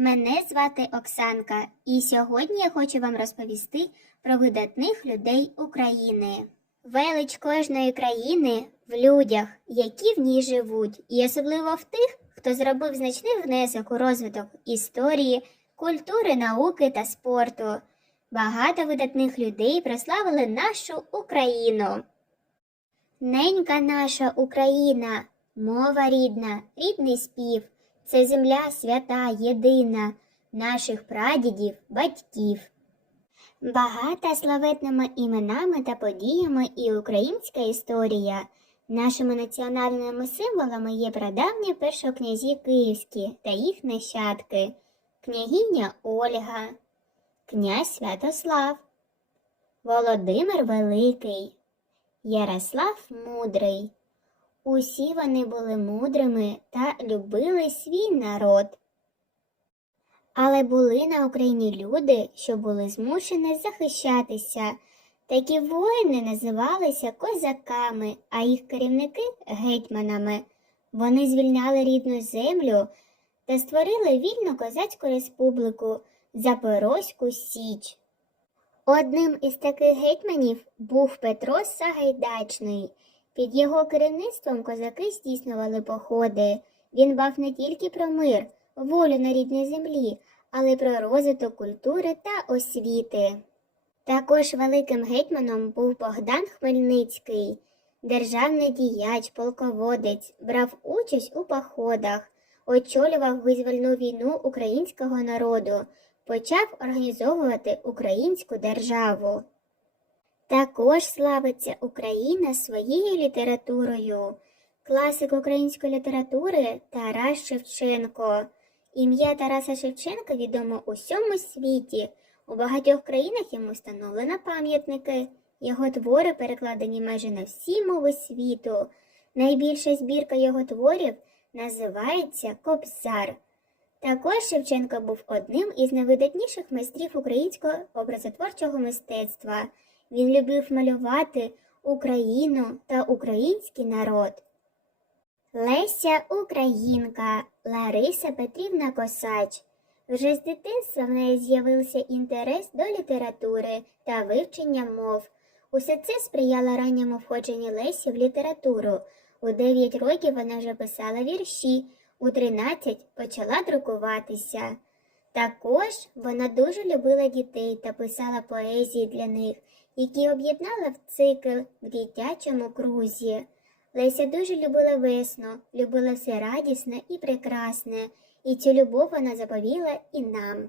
Мене звати Оксанка, і сьогодні я хочу вам розповісти про видатних людей України. Велич кожної країни в людях, які в ній живуть, і особливо в тих, хто зробив значний внесок у розвиток історії, культури, науки та спорту. Багато видатних людей прославили нашу Україну. Ненька наша Україна, мова рідна, рідний спів, це земля свята, єдина, наших прадідів, батьків. Багата славетними іменами та подіями і українська історія. Нашими національними символами є прадавні першокнязі київські та їх нащадки, княгиня Ольга, князь Святослав, Володимир Великий, Ярослав Мудрий. Усі вони були мудрими та любили свій народ. Але були на Україні люди, що були змушені захищатися. Такі воїни називалися козаками, а їх керівники гетьманами. Вони звільняли рідну землю та створили вільну козацьку республіку Запорозьку Січ. Одним із таких гетьманів був Петро Сагайдачний. Під його керівництвом козаки здійснювали походи. Він бав не тільки про мир, волю на рідній землі, але й про розвиток культури та освіти. Також великим гетьманом був Богдан Хмельницький, державний діяч, полководець, брав участь у походах, очолював визвольну війну українського народу, почав організовувати українську державу. Також славиться Україна своєю літературою. Класик української літератури Тарас Шевченко. Ім'я Тараса Шевченка відомо у всьому світі. У багатьох країнах йому встановлено пам'ятники. Його твори перекладені майже на всі мови світу. Найбільша збірка його творів називається Кобзар. Також Шевченко був одним із найвидатніших майстрів українського образотворчого мистецтва. Він любив малювати Україну та український народ. Леся Українка Лариса Петрівна Косач. Вже з дитинства в неї з'явився інтерес до літератури та вивчення мов. Усе це сприяло ранньому входженню Лесі в літературу. У 9 років вона вже писала вірші, у 13 почала друкуватися. Також вона дуже любила дітей та писала поезії для них, які об'єднала в цикл в дитячому крузі. Леся дуже любила весну, любила все радісне і прекрасне, і цю любов вона заповіла і нам.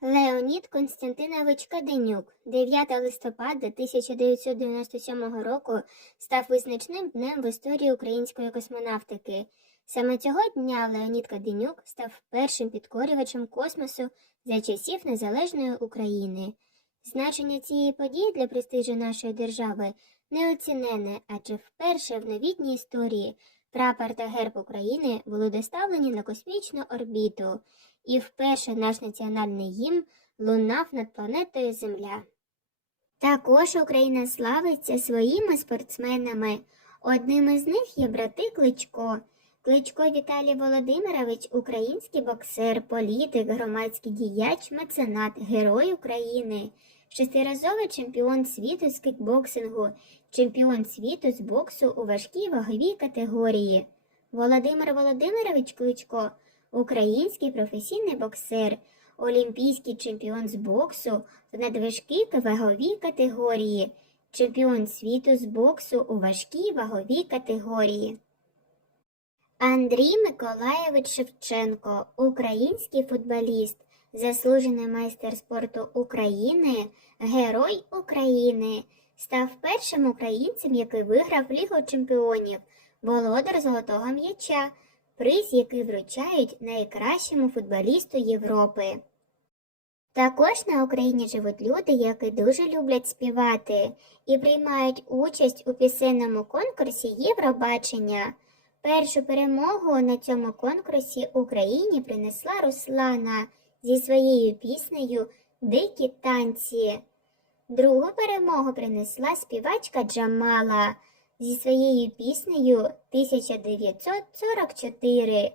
Леонід Константинович Каденюк 9 листопада 1997 року став визначним днем в історії української космонавтики. Саме цього дня Леонід Каденюк став першим підкорювачем космосу за часів незалежної України. Значення цієї події для престижу нашої держави неоцінене, адже вперше в новітній історії прапор та герб України були доставлені на космічну орбіту, і вперше наш національний гімн лунав над планетою Земля. Також Україна славиться своїми спортсменами. Одним із них є брати Кличко. Кличко Віталій Володимирович український боксер, політик, громадський діяч, меценат, герой України, шестиразовий чемпіон світу з кікбоксингу, чемпіон світу з боксу у важкій ваговій категорії. Володимир Володимирович Кличко український професійний боксер, олімпійський чемпіон з боксу в надважкій ваговій категорії, чемпіон світу з боксу у важкій ваговій категорії. Андрій Миколаєвич Шевченко, український футболіст, заслужений майстер спорту України, Герой України, став першим українцем, який виграв Лігу чемпіонів, володар золотого м'яча, приз, який вручають найкращому футболісту Європи. Також на Україні живуть люди, які дуже люблять співати і приймають участь у пісенному конкурсі Євробачення. Першу перемогу на цьому конкурсі Україні принесла Руслана зі своєю піснею Дикі танці. Другу перемогу принесла співачка Джамала зі своєю піснею 1944.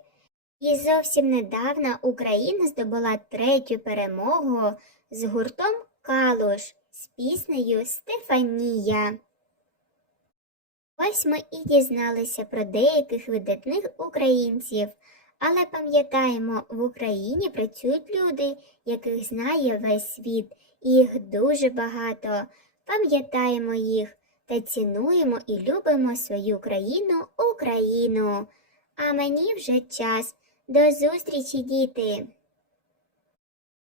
І зовсім недавно Україна здобула третю перемогу з гуртом Калуш з піснею Стефанія. Ось ми і дізналися про деяких видатних українців, але пам'ятаємо, в Україні працюють люди, яких знає весь світ, їх дуже багато. Пам'ятаємо їх та цінуємо і любимо свою країну Україну. А мені вже час. До зустрічі, діти!